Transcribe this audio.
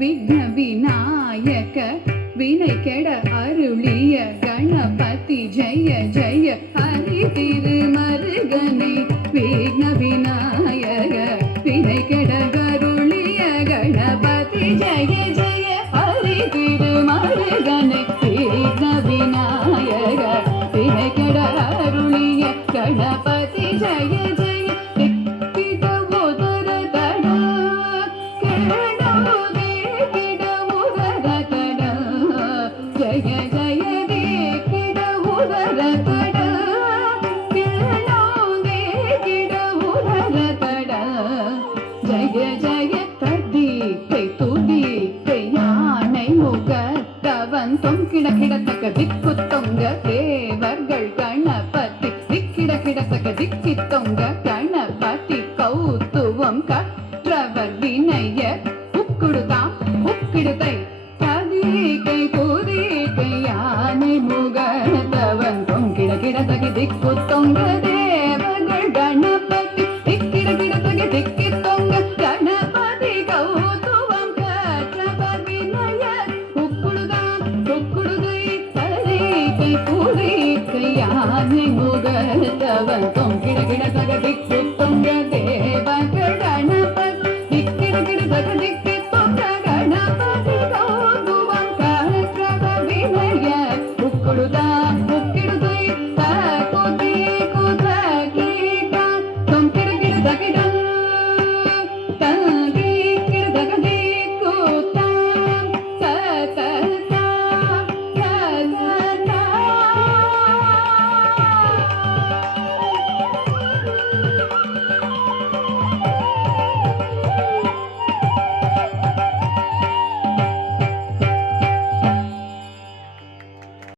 விக்ன விநாயக வினை கெட அருளிய கணபதி ஜெய ஜெய ஹரி திருமருகனை விக்ன விநாயக வினை கெட அருளிய கணபதி ஜெய ஜெய ஹரி திருமருகனை விக்ன விநாயக வினை கெட அருளிய கணபதி ஜெய ஜெய கிடக்கிடத்தக்க திக்கு தொங்க தேவர்கள் கணபதி திக்கிட கிடத்தக்க திக்கி தொங்க கணபதி கௌத்துவம் கற்றவர் வினைய உக்குடுதாம் உக்கிடுதை கதிகை புதிகை யானை முகத்தவன் தொங்கிட கிடத்தக திக்கு தொங்க தேவர்கள் கணபதி திக்கிட கிடத்தக திக்கி தொங்க கணபதி கௌத்துவம் கற்றவர் வினைய யானை முகத்தவன் தொங்கிட கிட